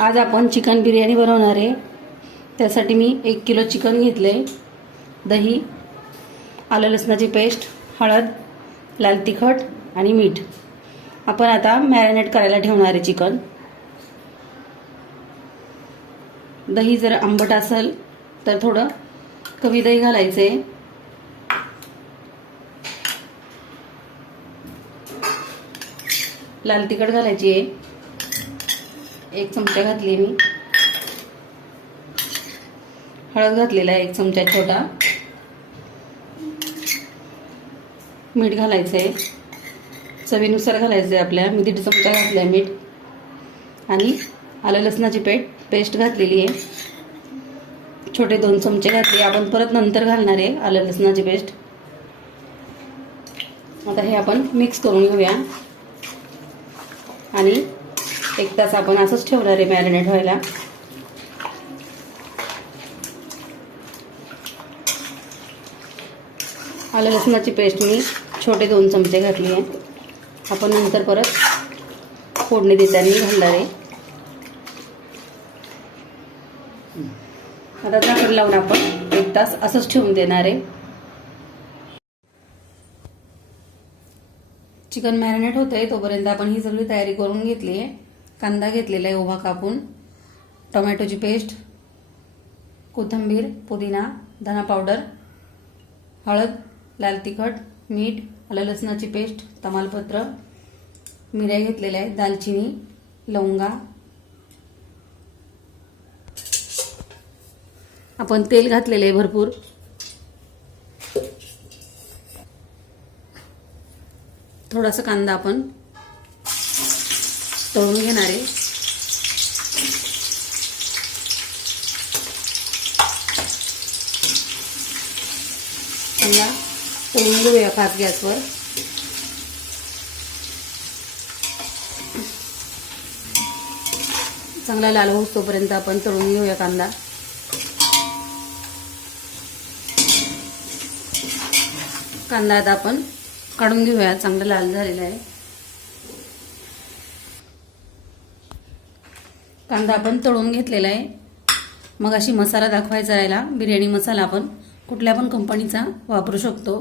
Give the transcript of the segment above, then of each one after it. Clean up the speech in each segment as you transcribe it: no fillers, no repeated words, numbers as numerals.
आज आपण चिकन बिर्याणी बनवणार आहे। त्यासाठी मी 1 किलो चिकन घेतले, दही, आलं लसणाची पेस्ट, हळद, लाल तिखट आणि मीठ। आपण आता मॅरिनेट करायला ठेवणार आहे चिकन। दही जर आंबट असेल तर थोडं कमी दही घालायचे। लाल तिखट घालायची आहे, 1 चमचा घातली मी। हळद घातलेला आहे 1 चमचा छोटा। मीठ घालायचं आहे, चवीनुसार घालायचं आहे आपल्या। मी 1.5 चमचा घातलाय मीठ। आणि आलं लसणाची पेस्ट घातलेली आहे, छोटे 2 चमचे घातले। आपण परत नंतर घालणार आहे आलं लसणाची पेस्ट। आता हे आपण मिक्स करून घेऊया आणि 1 तास आपण असंच ठेवणार आहे मॅरिनेट व्हायला। आलं लसणाची पेस्ट मी छोटे 2 चमचे घातली आहे। आपण नंतर परत फोडणी देताना घालणार आहे। आता झाकण लावून आपण 1 तास असंच ठेवून देणार आहे। चिकन मॅरिनेट होतंय तोपर्यंत आपण ही सगळी तयारी करून घेतली आहे। कांदा घेतलेला आहे उभा कापून, टोमॅटोची पेस्ट, कोथिंबीर, पुदिना, धना पावडर, हळद, लाल तिखट, मीठ, आलं लसणाची पेस्ट, तमालपत्र, मिऱ्या घेतलेल्या आहेत, दालचिनी, लवंगा। आपण तेल घातलेले आहे भरपूर। थोडासा कांदा आपण तळून घेणार आहे। कांदा तळून घेऊया फास्ट गॅसवर। चांगला लाल होऊस तोपर्यंत आपण तळून घेऊया कांदा। कांदा आता आपण काढून घेऊया, चांगला लाल झालेला आहे। कांदा आपण तळून घेतलेला आहे। मग अशी मसाला दाखवायचा याला, बिर्याणी मसाला आपण कुठल्या पण कंपनीचा वापरू शकतो।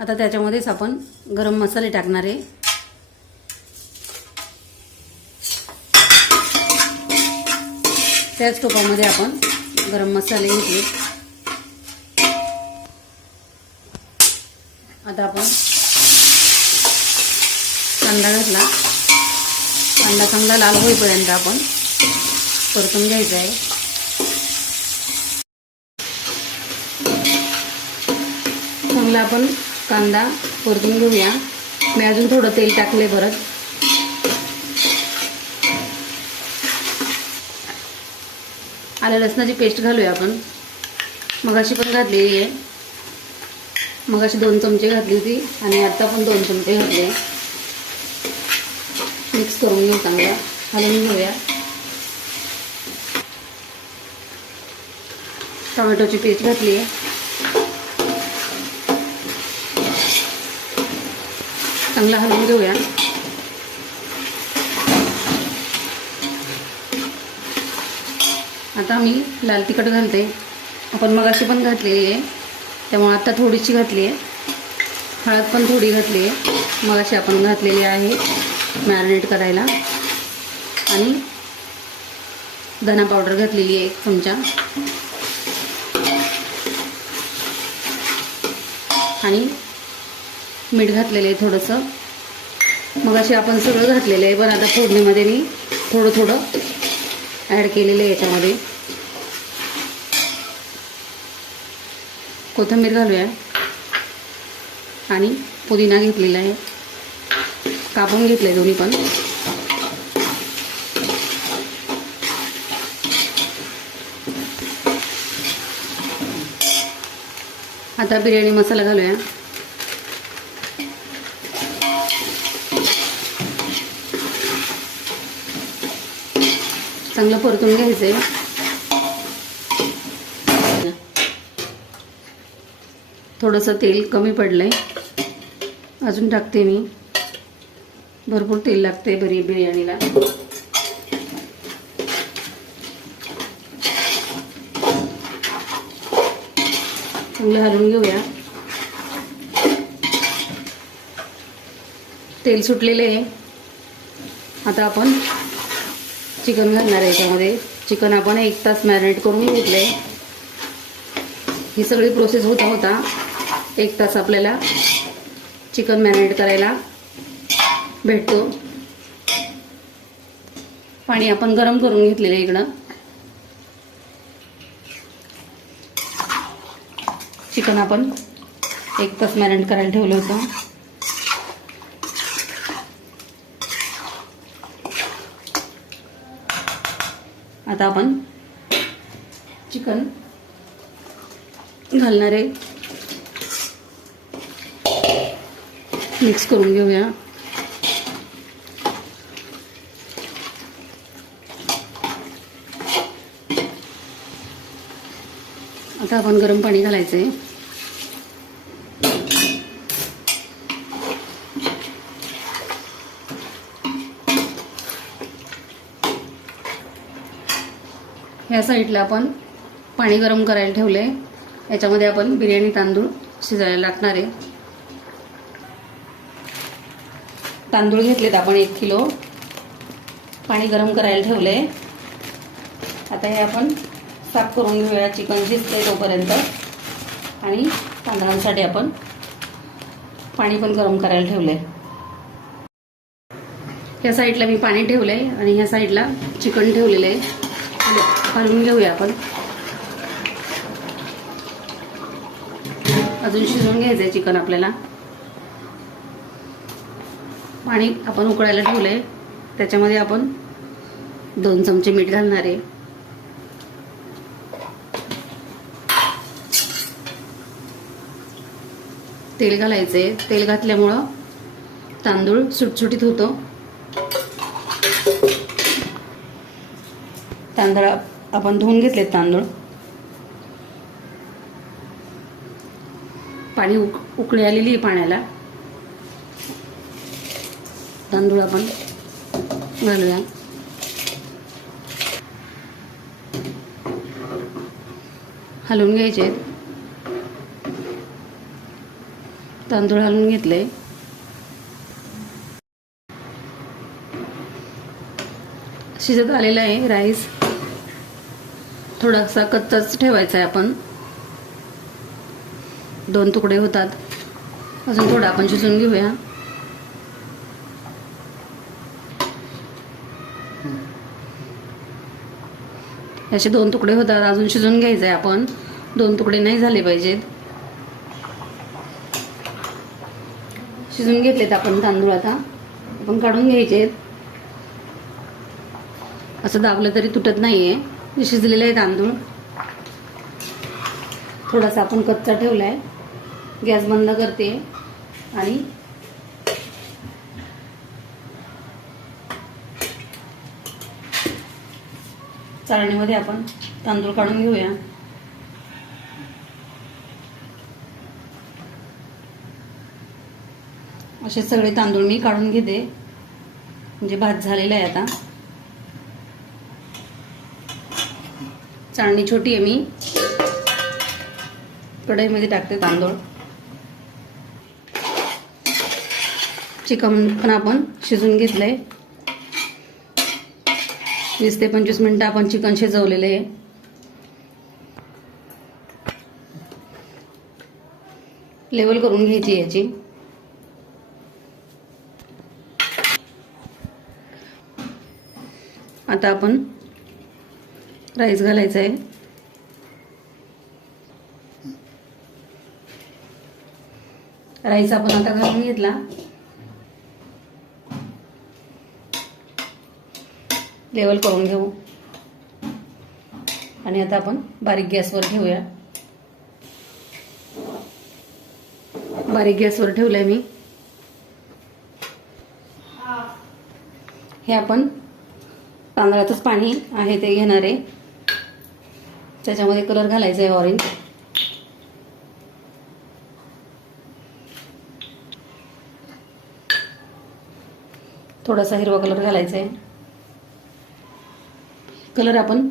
आता त्याच्यामध्येच आपण गरम मसाले टाकणार आहे। त्याच टोपामध्ये आपण गरम मसाले घेतले। आता आपण कांदा घातला, कांदा चांगला लाल होईपर्यंत आपण परतून घ्यायचा आहे। चांगला आपण कांदा परतून घेऊया। मी अजून थोडं तेल टाकले परत। आलं लसणाची पेस्ट घालूया आपण, मगाशी पण घातलेली आहे। मगाशी 2 चमचे घातली होती आणि आता पण 2 चमचे घातले। मिक्स करून घेऊ, चांगला हलवून घेऊया। टोमॅटोची पेस्ट घातली आहे, चांगला हलवून घेऊया। आता मी लाल तिखट घालते, आपण मगाशी पण घातलेली आहे त्यामुळे आता थोडीशी घातली आहे। हळद पण थोडी घातली आहे, मगाशी आपण घातलेली आहे मॅरिनेट करायला। आणि धना पावडर घातलेली आहे 1 चमचा। आणि मीठ घातलेलं आहे थोडंसं, मगाशी आपण सगळं घातलेलं आहे, पण आता फोडणीमध्ये मी थोडं थोडं ॲड केलेलं आहे याच्यामध्ये। कोथिंबीर घालूया आणि पुदिना घेतलेला आहे, कापून घेतले दोन्ही पण। आता बिर्याणी मसाला घालूया। चांगलं परतून घ्यायचंय। थोडंसं तेल कमी पडलंय, अजून टाकते मी। भरपूर तेल लागते बिर्याणीला. चांगलं हलवून घेऊया. तेल सुटलेले आहे. आता आपण चिकन घालणार आहे. याच्यामध्ये चिकन आपण 1 तास मॅरिनेट करून घेतले. ही सगळी प्रोसेस होता होता 1 तास आपल्याला चिकन मॅरिनेट करायला भेटतो. पाणी आपण गरम करून घेतलेलं आहे. इकडं चिकन आपण 1 तास मॅरिनेट करायला ठेवलं होतं. आता आपण चिकन घालणार आहे. मिक्स करून घेऊया. आता आपण गरम पाणी घालायचं आहे. ह्या साईडला आपण पाणी गरम करायला ठेवले. याच्यामध्ये आपण बिर्याणी तांदूळ शिजायला लागणार आहे. तांदूळ घेतलेत आपण 1 किलो. पाणी गरम करायला ठेवले. आता हे आपण साफ करून घेऊया. चिकन शिजते तोपर्यंत. आणि तांदळांसाठी आपण पाणी पण गरम करायला ठेवले. ह्या साईडला मी पाणी ठेवले आणि ह्या साईडला चिकन ठेवलेलं आहे. हलवून घेऊया आपण. अजून शिजवून घ्यायचंय चिकन आपल्याला. पाणी आपण उकळायला ठेवलंय. त्याच्यामध्ये आपण 2 चमचे मीठ घालणार आहे. तेल घालायचंय. तेल घातल्यामुळं तांदूळ सुटसुटीत होतो. तांदूळ आपण धुवून घेतलेत. तांदूळ पाणी उकळी आलेली आहे पाण्याला. तांदूळ आपण घालूया. हलवून घ्यायचे. तांदूळ हलवून घेतले. शिजत आलेला आहे राईस. थोडासा कच्चाच ठेवायचा आहे आपण. 2 तुकडे होतात. अजून थोडा आपण शिजवून घेऊया. असे 2 तुकडे होतात. अजून शिजवून घ्यायचे आहे आपण. 2 तुकडे नाही झाले पाहिजेत. शिजून घेतलेत आपण तांदूळ. आता आपण काढून घ्यायचे. असं दाबलं तरी तुटत नाहीये. शिजलेले आहे तांदूळ. थोडासा आपण कच्चा ठेवलाय. गॅस बंद करते आणि चाळणीमध्ये आपण तांदूळ काढून घेऊया. असे सगळे तांदूळ मी काढून घेते. म्हणजे भात झालेला आहे. आता चाळणी छोटी आहे. मी कढईमध्ये टाकते तांदूळ. चिकन पण आपण शिजून घेतलंय. 20 ते 25 मिनिटं आपण चिकन शिजवलेलं आहे. लेवल करून घ्यायची याची. आता आपण राईस घालायचा आहे. राईस आपण आता घालून घेतला. लेवल करून घेऊ आणि आता आपण बारीक गॅसवर ठेवूया. बारीक गॅसवर ठेवलंय मी. हे आपण तांदळाचंच पाणी आहे ते घेणार आहे. त्याच्यामध्ये कलर घालायचा आहे ऑरेंज. थोडासा हिरवा कलर घालायचा आहे. कलर आपण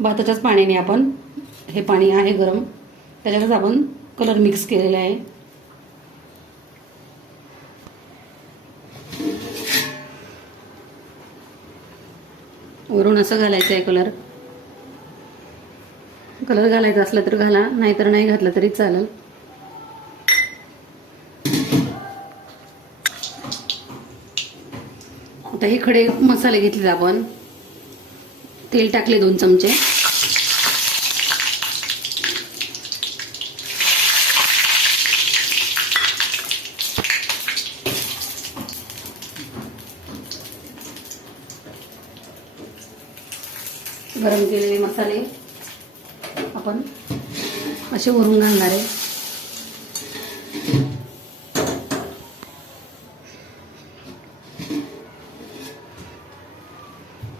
भाताच्याच पाण्याने, आपण हे पाणी आहे गरम त्याच्यातच आपण कलर मिक्स केलेला आहे. वरून असं घालायचं आहे कलर. कलर घालायचा असला तर घाला, नाहीतर नाही घातला तरी चालेल. आता हे खडे मसाले घेतले आपण. तेल टाकले 2 चमचे. गरम केलेले मसाले आपण असे वरून घालणार आहे.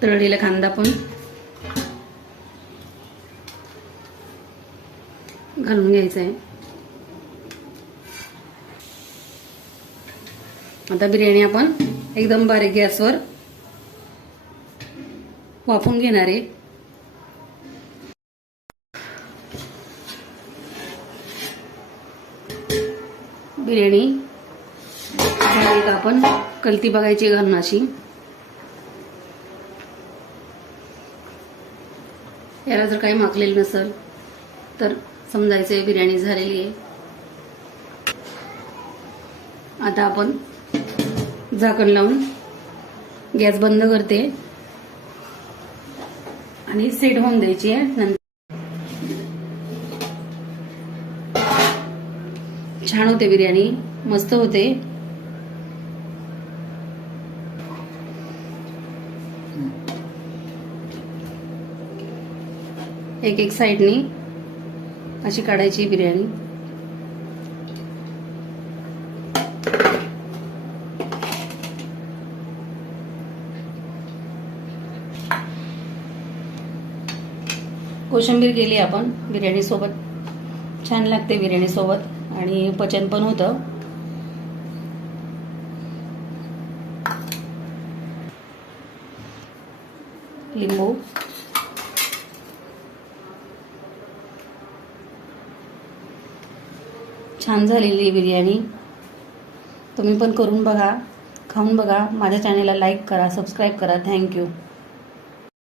तळलेला कांदा पण घालून घ्यायचा आहे. आता बिर्याणी आपण एकदम बारीक गॅसवर वाफवून घेणार आहे. बिर्याणी झाली का आपण कलती बघायची घालून अशी. याला जर काही माखलेलं नसेल तर समजायचं बिर्याणी झालेली आहे. आता आपण झाकण लावून गॅस बंद करते आणि सेट होऊन द्यायची आहे. नंतर छान होते बिर्याणी, मस्त होते. एक साइडनी अशी काढायची बिर्याणी. कोशिंबीर केली आपण बिर्याणी सोबत. छान लागते बिर्याणी सोबत आणि पचन पण होतं. लिंबू, छान झालेली बिर्याणी. तुम्ही पण करून बघा, खाऊन बघा. माझ्या चॅनलला लाईक करा, सबस्क्राईब करा. थँक्यू.